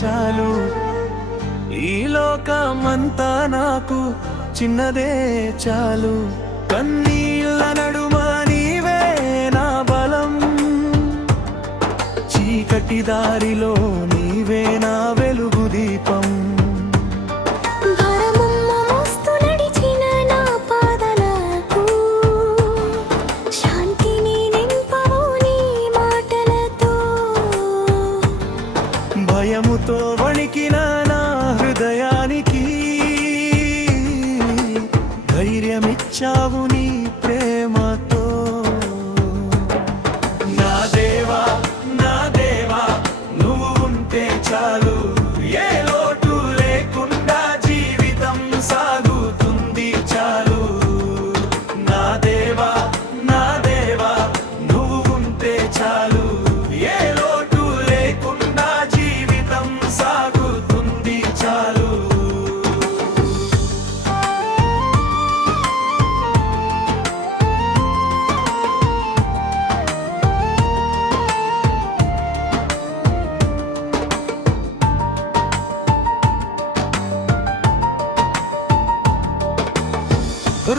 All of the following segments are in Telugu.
చాలు. ఈ లోకమంతా నాకు చిన్నదే చాలు. కన్నీళ్ళ నడుమ నీవే నా బలం, చీకటి దారిలో నీవే నా వెలుగు దీపం. భయముతో వణికిన నా హృదయానికి ధైర్యమిచ్చావు నీ ప్రేమతో. నా దేవా నా దేవా నువ్వు ఉంటే చాలు, ఏ లోటు లేకుండా జీవితం సాగుతుంది చాలు. నా దేవా నా దేవా నువ్వు ఉంటే చాలు, ఏ లోటు లేకుండా జీవితం సాగుతుంది చాలు.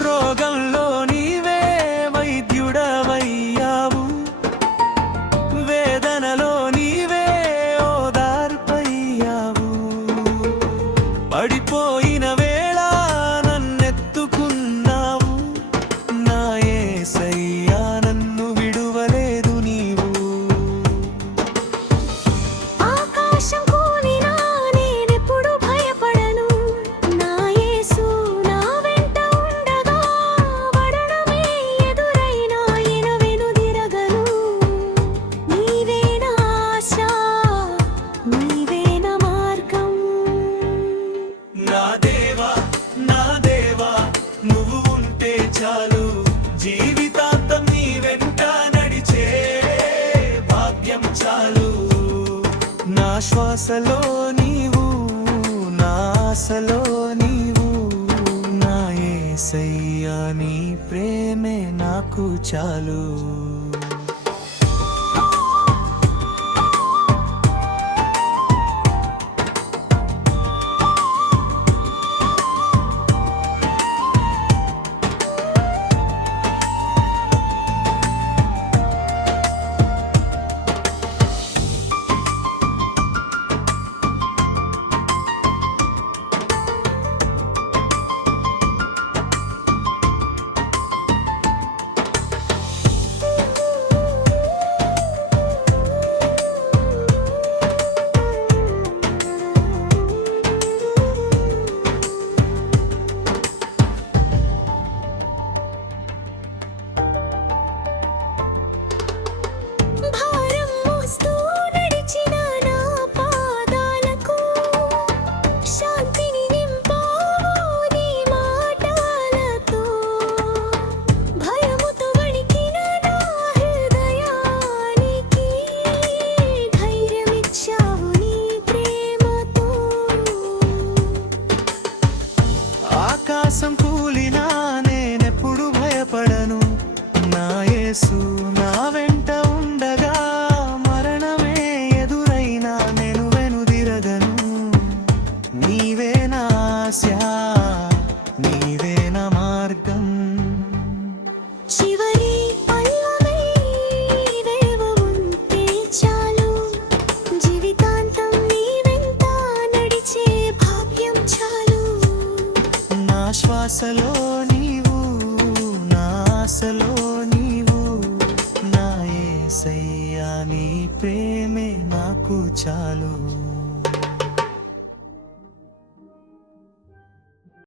రోగంలో నీవే వైద్యుడవయ్యావు, వేదనలో నీవే ఓదార్పయ్యావు. పడిపోయిన వేళ నన్నెత్తుకున్నావు, నా యేసయ్యా నన్ను విడువలేదు నీవు. ఆకాశం కూలినా నేనెప్పుడు భయపడను, నా యేసు నా వెంట ఉండగా మరణమే ఎదురైనా ఎనవెనుదిరగను. నీవే నా ఆశ, నీవే నా మార్గం. నా దేవా నా దేవా నువ్వు ఉంటే చాలు, జీవితాంతం నీ వెంట నడిచే భాగ్యం చాలు. నా శ్వాసలో నీవు, నా ఆశలో నీవు, నా యేసయ్యా నీ ప్రేమే నాకు చాలు. భారం మోస్తూ నడిచిన నా పాదాలకు శాంతిని నింపావు నీ మాటలతో. భయముతో వణికిన నా హృదయానికి ధైర్యమిచ్చావు నీ ప్రేమతో. ఆకాశం కూలినా నేనెప్పుడు భయపడను, నా యేసు నా వెంట ఉండగా మరణమే ఎదురైనా నేను వెనుదిరగను. నీవే నా ఆశ, నీవే నా మార్గం. చివరి పల్లవై నీవు ఉంటే చాలు, జీవితాంతం నీ వెంట నడిచే భాగ్యం చాలు. నా శ్వాసలో నీవు, నా ఆశలో నీవు, నా యేసయ్యా నీ ప్రేమే నాకు చాలు.